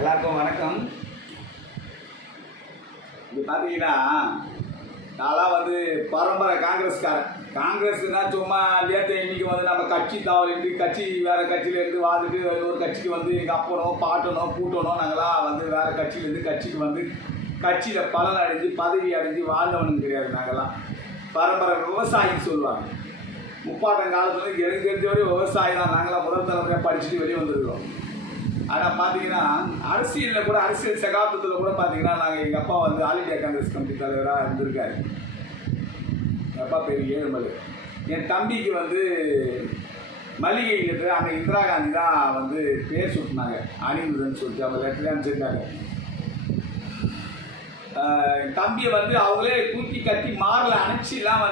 எல்லாருக்கும் வணக்கம். இது பார்த்தீங்கன்னா நான்லாம் பரம்பரை காங்கிரஸ்காரன். காங்கிரஸ்னா சும்மா நேற்று இன்னைக்கு நம்ம கட்சி தாவலிட்டு கட்சி வேறு கட்சியிலேருந்து வாழ்ந்துட்டு ஒரு கட்சிக்கு எங்கள் அப்பனோ பாட்டனோ பூட்டனோ நாங்களாம் வேறு கட்சியிலேருந்து கட்சிக்கு கட்சியில் பலன் அடைஞ்சு பதவி அடைஞ்சு வாழ்ந்தவனுக்கு கிடையாது. நாங்கள்லாம் பரம்பரை விவசாயின்னு சொல்லுவாங்க. முப்பாட்டம் காலத்தில் எனக்கு தெரிஞ்ச வரையும் விவசாயி தான். நாங்களாம் முதல் தலைமுறையாக படிச்சுட்டு வெளியே வந்துருக்கோம். ஆனால் பார்த்தீங்கன்னா அரசியலில் கூட அரசியல் சகாப்தத்தில் கூட பார்த்தீங்கன்னா எங்கள் அப்பா ஆல் இண்டியா காங்கிரஸ் கமிட்டி தலைவராக இருந்திருக்காரு. எங்கள் அப்பா பேர் ஏழுமலை. என் தம்பிக்கு மல்லிகை இல்லத்தில் அந்த இந்திரா காந்தி தான் பேர் சுட்டினாங்க. அணிவுதன்னு சொல்லிட்டு அவங்க லெட்டர் அனுப்பிச்சிருக்காங்க. என் தம்பியை அவங்களே தூக்கி கட்டி மாரில் அணைச்சிலாம்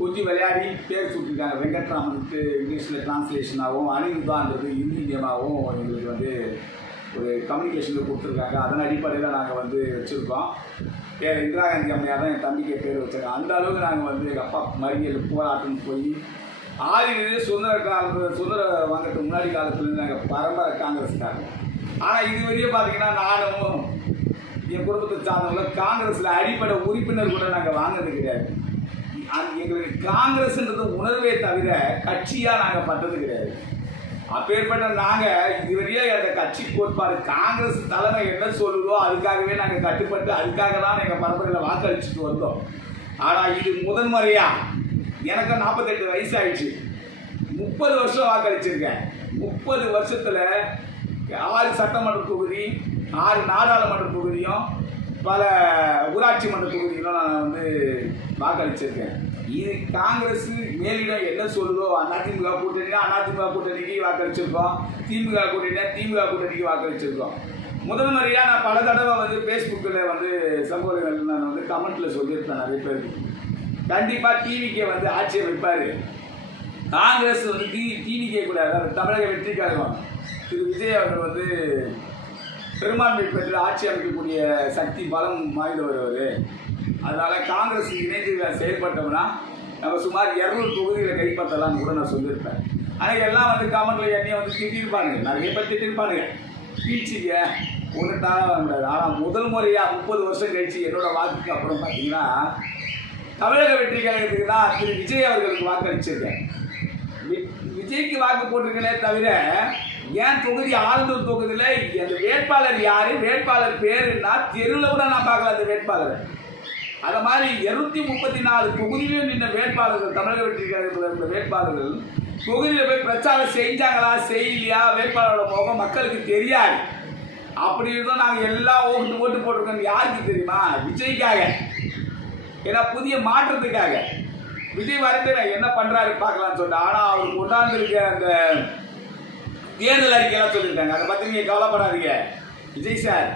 கொஞ்சம் விளையாடி பேர் சுட்டிருக்காங்க. வெங்கட்ராமனுக்கு இங்கிலீஷில் டிரான்ஸ்லேஷனாகவும் அணிவுதான்றது ஹிந்தி மீடியமாகவும் எங்களுக்கு ஒரு கம்யூனிகேஷனில் கொடுத்துருக்காங்க. அதன் அடிப்படையில் நாங்கள் வச்சுருக்கோம். பேர் இந்திரா காந்தி அம்மையாக தான் என் தம்பிக்கே பேர் வச்சுருக்கோம். அந்த அளவுக்கு நாங்கள் எங்கள் அப்பா மறியல் போராட்டம்னு போய் ஆதியிலேருந்து சுதந்திரம் வாங்கிறதுக்கு முன்னாடி காலத்துலேருந்து நாங்கள் பரம்பரை காங்கிரஸ்காரங்க. ஆனால் இது வரையும் பார்த்தீங்கன்னா நானும் என் குடும்பத்தை சார்ந்தவங்கள காங்கிரஸில் அடிப்படை உறுப்பினர் கூட நாங்கள் வாங்கினது கிடையாது. எங்களுக்கு காங்கிரஸ்ன்றது உணர்வே தவிர கட்சியாக நாங்கள் பட்டது கிடையாது. அப்பேற்பட்ட நாங்கள் இதுவரையே அந்த கட்சி கோட்பாடு காங்கிரஸ் தலைமை என்ன சொல்லுதோ அதுக்காகவே நாங்கள் கட்டுப்பட்டு அதுக்காக தான் எங்கள் பரம்பரையில் வாக்களிச்சுட்டு வந்தோம். ஆனால் இது முதன்முறையாக எனக்கு 48 வயசு ஆயிடுச்சு. 30 வருஷம் வாக்களிச்சிருக்கேன். 30 வருஷத்தில் 6 சட்டமன்ற தொகுதி, 6 நாடாளுமன்ற தொகுதியும் பல ஊராட்சி மன்ற தொகுதிகளும் நான் வாக்களிச்சிருக்கேன். இது காங்கிரஸ் மேலிடம் என்ன சொல்லுதோ அதிமுக கூட்டணினா அதிமுக கூட்டணிக்கு வாக்களிச்சிருக்கோம், திமுக கூட்டணினா திமுக கூட்டணிக்கு வாக்களிச்சிருக்கோம். முதல் முறையாக நான் பல தடவை ஃபேஸ்புக்கில் சமூகங்கள் நான் கமெண்ட்டில் சொல்லியிருப்பேன் நிறைய பேருக்கு. கண்டிப்பாக டிவிக்கே ஆட்சியை வைப்பார். காங்கிரஸ் டிவிக்கே கூட தமிழக வெற்றி கழகம் திரு விஜய் அவர்கள் பெரும்பான்மை பெற்று ஆட்சி அமைக்கக்கூடிய சக்தி பலம் வாய்ந்தவர் அவர். அதனால் காங்கிரஸ் இணைந்து செயல்பட்டோம்னா நம்ம சுமார் 200 தொகுதிகளை கைப்பற்றலாம்னு கூட நான் சொல்லியிருப்பேன். ஆனால் எல்லாம் கமெண்ட்ல என்னையை திட்டிருப்பாங்க, நிறைய பேர் திட்டிருப்பானுங்க. பீச்சிங்க ஒன்று தான் முடியாது. ஆனால் முதல் முறையாக 30 வருஷம் கழிச்சு என்னோட வாக்குக்கு அப்புறம் பார்த்தீங்கன்னா தமிழக வெற்றி கழகத்துக்கு தான் திரு விஜய் அவர்களுக்கு வாக்களிச்சிருக்கேன். விஜய்க்கு வாக்கு போட்டிருக்கனே தவிர ஏன் தொகுதி ஆளுநர் தொகுதியில் அந்த வேட்பாளர் யாரு, வேட்பாளர் பேருன்னா தெருவில் கூட நான் பார்க்கல அந்த வேட்பாளர். அது மாதிரி 234 தொகுதியிலும் நின்ற வேட்பாளர்கள், தமிழக வெற்றி கழகத்தில் இருந்த வேட்பாளர்கள் தொகுதியில் போய் பிரச்சாரம் செஞ்சாங்களா செய்யலையா, வேட்பாளரோட முகம் மக்களுக்கு தெரியாது. அப்படி இருந்தோம் நாங்கள் எல்லாம் ஓட்டு போட்டிருக்கோம். யாருக்கு தெரியுமா? விஜய்க்காக. ஏன்னா புதிய மாற்றத்துக்காக. விஜய் வரட்டு என்ன பண்ணுறாரு பார்க்கலான்னு சொல்லிட்டு. ஆனால் அவர் கொண்டாந்துருக்க அந்த தேர்தல் அறிக்கையெல்லாம் சொல்லியிருக்காங்க. அதை பற்றி நீங்கள் கவலைப்படாதீங்க விஜய் சார்.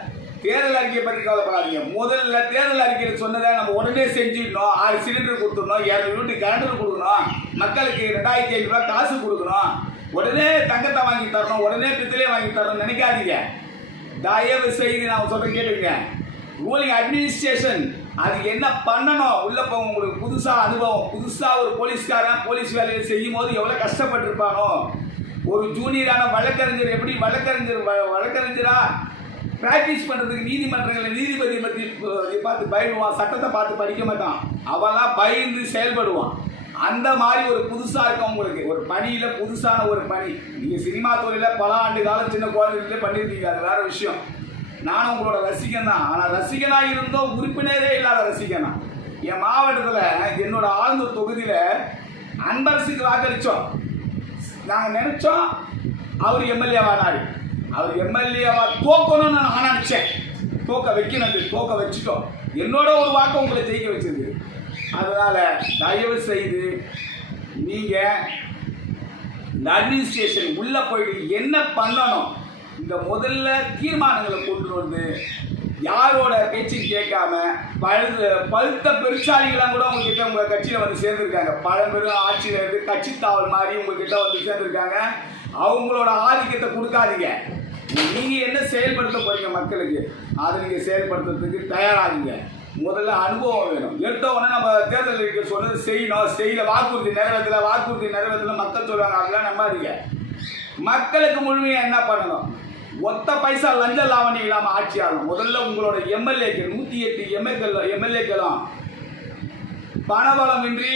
தேர்தல் அறிக்கையை பற்றி கவலைப்படாதீங்க. முதல்ல தேர்தல் அறிக்கையில் சொன்னதை நம்ம உடனே செஞ்சிடணும். 6 சிலிண்டர் கொடுத்துடணும், 200 யூனிட் கரண்ட் கொடுக்கணும், மக்களுக்கு 2500 ரூபா காசு கொடுக்கணும், உடனே தங்கத்தை வாங்கி தரணும், உடனே பித்தளையை வாங்கி தரணும்னு நினைக்காதீங்க. தயவு செய்து நான் சொல்கிறேன் கேட்டுங்க. ரூலிங் அட்மினிஸ்ட்ரேஷன் அது என்ன பண்ணணும் உள்ள போக உங்களுக்கு புதுசாக அனுபவம். புதுசாக ஒரு போலீஸ்காரன் போலீஸ் வேலையை செய்யும் போது எவ்வளோ கஷ்டப்பட்டிருப்பானோ, ஒரு ஜூனியரான வழக்கறிஞர் எப்படி வழக்கறிஞரா ப்ராக்டிஸ் பண்ணுறதுக்கு நீதிமன்றங்களில் நீதிபதி பற்றி பார்த்து பயப்படுவான், சட்டத்தை பார்த்து படிக்க மாட்டான், அவெல்லாம் பயந்து செயல்படுவான். அந்த மாதிரி ஒரு புதுசாக இருக்கும் உங்களுக்கு ஒரு பணியில் புதுசான ஒரு பணி. நீங்கள் சினிமா துறையில் பல ஆண்டு காலம் சின்ன குழந்தைகளே பண்ணியிருக்கீங்க, அது வேறு விஷயம். நானும் உங்களோட ரசிகன் தான். ஆனால் ரசிகனாக இருந்தோம் உறுப்பினரே இல்லாத ரசிகனா. என் மாவட்டத்தில் என்னோட ஆளுநர் தொகுதியில் அன்பரசுக்கு வாக்களித்தோம். நாங்கள் நினச்சோம் அவர் எம்எல்ஏவானாரு. அவர் எம்எல்ஏவா தோக்கணும்னு நான் நினச்சேன். தோக்க வச்சுட்டோம். என்னோட ஒரு வாக்கு உங்களை ஜெயிக்க வச்சிருக்கு. அதனால் தயவு செய்து நீங்கள் இந்த அட்மினிஸ்ட்ரேஷன் உள்ளே போயிட்டு என்ன பண்ணணும், இந்த முதல்ல தீர்மானங்களை கொண்டு யாரோட பேச்சும் கேட்காம பழுத்த பெருச்சாலிகளாம் கூட உங்ககிட்ட உங்கள் கட்சியில் சேர்ந்துருக்காங்க. பழம்பெரும் ஆட்சியில் இருந்து கட்சி தாவல் மாதிரி உங்ககிட்ட சேர்ந்துருக்காங்க. அவங்களோட ஆதிக்கத்தை கொடுக்காதீங்க. நீங்கள் என்ன செயல்படுத்த போறீங்க மக்களுக்கு, அதை நீங்கள் செயல்படுத்துறதுக்கு தயாராகுங்க. முதல்ல அனுபவம் வேணும். எடுத்தவொடனே நம்ம தேர்தல் இருக்க சொன்னது செய்யல வாக்குறுதி நிறைவேற்றல மக்கள் சொல்லுவாங்க. அப்படிலாம் நம்பாதீங்க. மக்களுக்கு முழுமையாக என்ன பண்ணணும், ஒத்த பைசா லஞ்ச லாவணி இல்லாம ஆட்சி ஆகணும். முதல்ல உங்களோட எம்எல்ஏக்கள் 108 எம்எல்ஏக்களும் பணபலமின்றி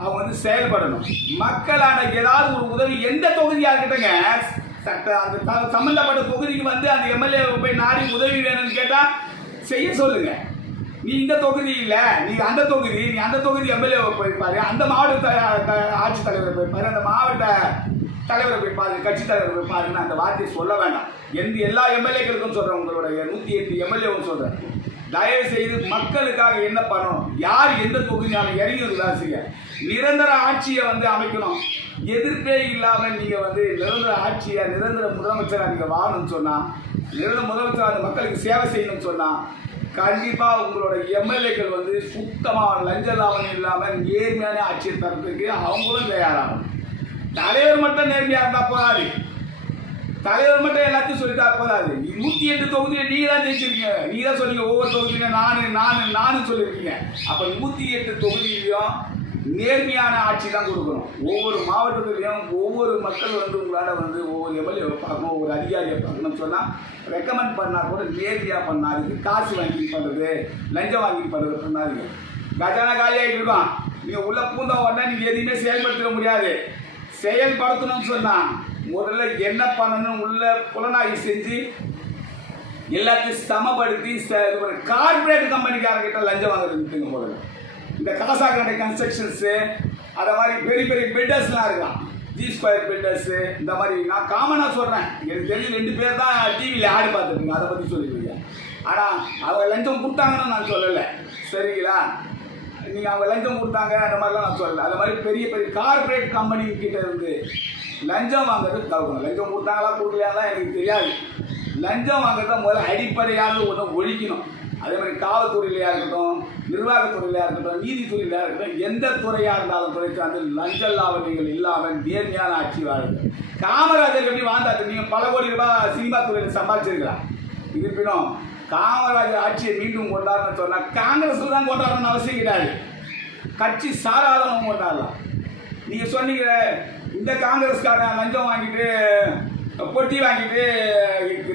அவங்க வந்து செயல்படணும். மக்களான ஏதாவது ஒரு உதவி எந்த தொகுதியா இருக்கட்டுங்க, அந்த சம்பந்தப்பட்ட தொகுதிக்கு வந்து அந்த எம்எல்ஏ போய் நாடி உதவி வேணும்னு கேட்டா செய்ய சொல்லுங்க. நீ இந்த தொகுதி இல்ல, நீ அந்த தொகுதி எம்எல்ஏ போய் பாரு, அந்த மாவட்ட ஆட்சித்தலைவரை போய் பாரு, அந்த மாவட்ட தலைவரை போய் பாரு, கட்சி தலைவரை போய் பாருன்னு அந்த வார்த்தையை சொல்ல வேண்டாம். எல்லா எம்எல்ஏக்களுக்கும் சொல்றேன், உங்களோட 108 எம்எல்ஏவும் சொல்றேன். தயவு செய்து மக்களுக்காக என்ன பண்ணணும், யார் எந்த தொகுதியாலும் இறங்கி வேலை செய்ய, நிரந்தர ஆட்சியை வந்து அமைக்கணும். எதிர்ப்பே இல்லாம நீங்க வந்து நிரந்தர ஆட்சியை, நிரந்தர முதலமைச்சரா நீங்க வாழணும்னு சொன்னா, நிரந்தர முதலமைச்சர் அந்த மக்களுக்கு சேவை செய்யணும்னு சொன்னா, கண்டிப்பா உங்களோட எம்எல்ஏக்கள் வந்து சுத்தமா லஞ்ச லாபம் இல்லாம நேர்மையான ஆட்சியை தரத்துக்கு அவங்களும் தயாராகணும். தலைவர் மட்டும் நேர்மையா இருந்தா போதாது, தலைவர் மட்டும் எல்லாத்தையும் சொல்லிட்டா போதாது. 108 தொகுதியை நீங்க தான் ஜெயிச்சிருக்கீங்க, நீங்க தான் சொல்லுங்க ஒவ்வொரு தொகுதியிலும் நானும் சொல்லியிருக்கீங்க. அப்ப 108 தொகுதியிலையும் நேர்மையான ஆட்சி தான் கொடுக்கணும். ஒவ்வொரு மாவட்டத்திலையும் ஒவ்வொரு மக்கள் வந்து உங்களால வந்து ஒவ்வொரு எம்எல்ஏ பார்க்கணும், ஒவ்வொரு அதிகாரியை பார்க்கணும்னு சொன்னா ரெக்கமெண்ட் பண்ணா கூட நேர்மையா பண்ணாது. காசு வாங்கி பண்றது, லஞ்சம் வாங்கி பண்றது பண்ணாதீங்க. கஜானா காலியாகிட்டு இருக்கோம், நீங்க உள்ள பூந்த உடனே நீங்க எதையுமே செயல்படுத்த முடியாது. செயல்படுத்தணும்னு சொன்னா முதல்ல என்ன பண்ணணும், உள்ள புலனாய்வு செஞ்சு எல்லாத்தையும் சமப்படுத்தி கார்பரேட் கம்பெனிக்காரங்கிட்ட லஞ்சம் வாங்குறது முதல்ல. இந்த காசாக்கடை கன்ஸ்ட்ரக்ஷன்ஸு, அதை மாதிரி பெரிய பெரிய பில்டர்ஸ்லாம் இருக்கலாம், G2 பில்டர்ஸு, இந்த மாதிரி நான் காமனாக சொல்கிறேன். எனக்கு தெரிஞ்சு 2 பேர் தான் டிவியில் ஆடு பார்த்துருக்கீங்க, அதை பற்றி சொல்லிடுவீங்க. ஆனால் அவங்க லஞ்சம் கொடுத்தாங்கன்னு நான் சொல்லலை, சரிங்களா? நீங்கள் அவங்க லஞ்சம் கொடுத்தாங்க அந்த மாதிரிலாம் நான் சொல்லலை. அது மாதிரி பெரிய பெரிய கார்பரேட் கம்பெனிக்கிட்ட இருந்து லஞ்சம் வாங்குறது தவிர்க்கணும். லஞ்சம் கொடுத்தாங்களா கொடுக்கலையாலாம் எனக்கு தெரியாது. லஞ்சம் வாங்குறத முதல்ல அடிப்படையாக ஒன்று ஒழிக்கணும். அதே மாதிரி காவல்துறையிலையா இருக்கட்டும், நிர்வாகத்துறையிலையா இருக்கட்டும், நீதித்துறையிலையா இருக்கட்டும், எந்த துறையாக இருந்தாலும் துறைக்கு அந்த லஞ்ச லாவணிகள் இல்லாமல் நேர்மையான ஆட்சி வாழுது. காமராஜர் எப்படி வாழ்ந்தாரு, நீங்கள் பல கோடி ரூபாய் சினிமா துறையில் சம்பாதிச்சிருக்கலாம். இருப்பினும் காமராஜர் ஆட்சியை மீண்டும் கொண்டாடுன்னு சொன்னால் காங்கிரஸ் தான் கொண்டாடணும்னு அவசியம் கிடையாது, கட்சி சாராதவங்க கொண்டாடலாம். நீங்கள் சொன்னீங்க இந்த காங்கிரஸ்காரன் லஞ்சம் வாங்கிட்டு பொட்டி வாங்கிட்டு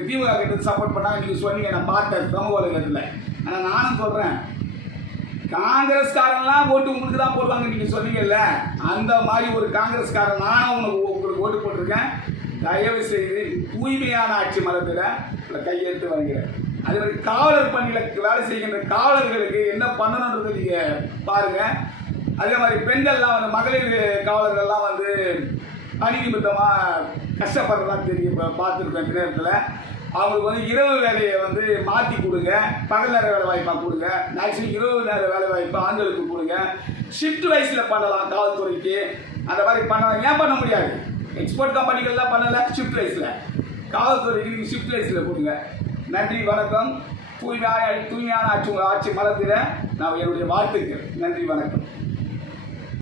திமுக கிட்ட சப்போர்ட் பண்ணாங்க நீங்கள் சொன்னீங்க, நான் பார்த்தேன் சமூக வலைதளத்தில். ஆனால் நானும் சொல்கிறேன், காங்கிரஸ்காரன்லாம் ஓட்டு உங்களுக்கு தான் போடுவாங்க நீங்கள் சொன்னீங்கல்ல, அந்த மாதிரி ஒரு காங்கிரஸ்காரன் நானும் உங்களுக்கு ஓட்டு போட்டிருக்கேன். தயவு செய்து தூய்மையான ஆட்சி மரத்தில் கையெழுத்து வாங்கிறேன். அதே மாதிரி காவலர் பணியில் வேலை செய்கின்ற காவலர்களுக்கு என்ன பண்ணணுன்றது நீங்கள் பாருங்கள். அதே மாதிரி பெண்கள்லாம் வந்து மகளிர் காவலர்கள்லாம் வந்து பணி நிமித்தமாக கஷ்டப்படுறதெல்லாம் தெரியும், பார்த்துருக்கேன். இந்த நேரத்தில் அவங்களுக்கு வந்து இரவு வேலையை வந்து மாற்றி கொடுங்க, பகல் நேர வேலை வாய்ப்பாக கொடுங்க. மேக்ஸிமம் இரவு நேர வேலை வாய்ப்பு ஆண்களுக்கு கொடுங்க. ஷிஃப்ட் வைஸில் பண்ணலாம் காவல்துறைக்கு, அந்த மாதிரி பண்ணலாம். ஏன் பண்ண முடியாது? எக்ஸ்போர்ட் கம்பெனிகள்லாம் பண்ணலை, ஷிஃப்ட் வைஸில். காவல்துறைக்கு நீங்கள் ஷிஃப்ட் வைஸில் கொடுங்க. நன்றி, வணக்கம். தூய்மையான ஆட்சி உங்கள் ஆட்சி மலர்ந்திட நான் என்னுடைய வாழ்த்துக்கள். நன்றி, வணக்கம்.